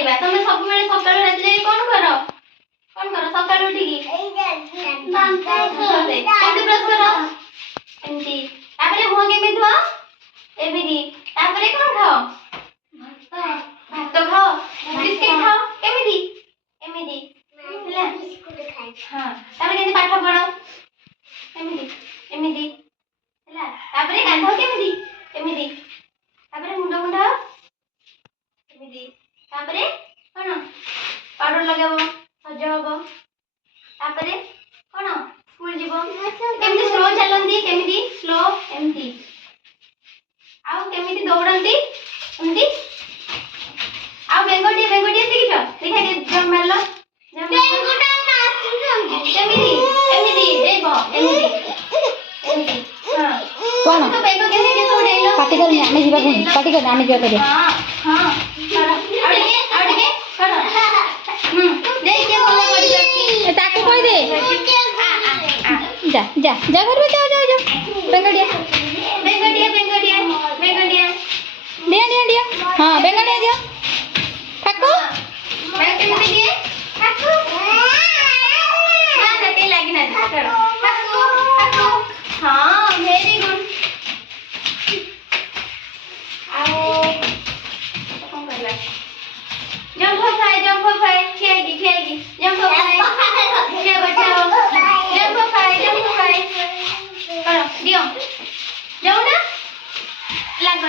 करबा तमे सब बेले सकाळ रात जाई कोन करो सकाळ उठी की दांत घसे केते ब्रश करो एमती तापरे मुह केमे धुआ एमिदी तापरे कोन खाओ भात खाओ बिस्किट खाओ एमिदी एमिदी ହେଲା बिस्कुट खाए हां तापरे केते पाठ पढो एमिदी एमिदी ହେଲା तापरे गाधो केमिदी एमिदी तापरे मुंडो मुंडो एमिदी तापरे कोन पाउडर लगाबो सज हबो तापरे कोन स्कूल जीवो केमिदी स्लो चलंदी केमिदी स्लो एमिदी आउ केमिदी दौड़ंती एमिदी आउ बेंगोटी सिखिछ देखा के जम मारलो बेंगोटा नाचुंती केमिदी एमिदी देखो एमिदी हां कोन तो बेंगो के उड़ैलो पार्टी कर आमे जीवा कोन पार्टी कर आमे जीवा करिया हां आउडे करो देख के बोले पड़ी जाती ताके कोई दे जा घर में जाओ बेंगड़िया दिया हां बेंगड़िया दिया ठाको मैं केमते दिए ठाको ना नटे लागी ना करो ठाको हां वेरी गुड आओ कौन करला जंप फाई खेगी जंप फाई क्या बचाओ जंप फाई करो दियो जाओ ना लागो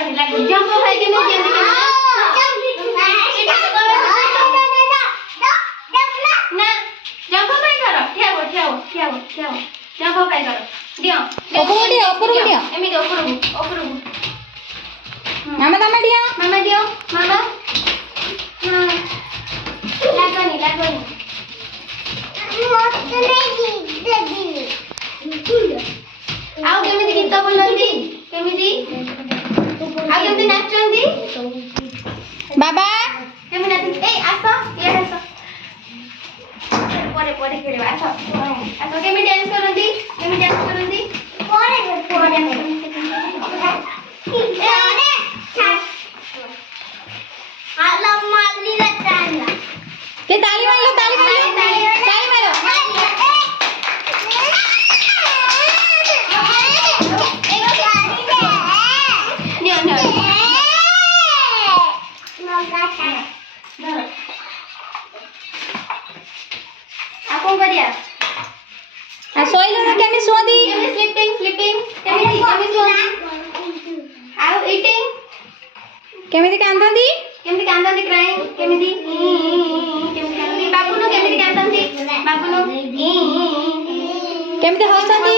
जंप फाई के में जेम ना जंप फाई करो ठियाओ जंप फाई करो दियो ऊपर दियो एमी दे ऊपर मामा दियो मामा लागोनी आओ केमिदी गीत बोलंदी केमिदी आ केमिदी नाचंदी बाबा केमिदी नाचंदी ए आसो ये आसो परे खेलबा आसो केमिदी डांस करंदी परे आला मारली रटांगा के ताली मारो आपन करिया आ सोइलो ना केमी सोदी स्लीपिंग केमी सोदी आउ ईटिंग केमिति कांदंदी क्राइंग केमिति कांदंदी बाबूनो केमिति कांदंदी केमिति हसंदी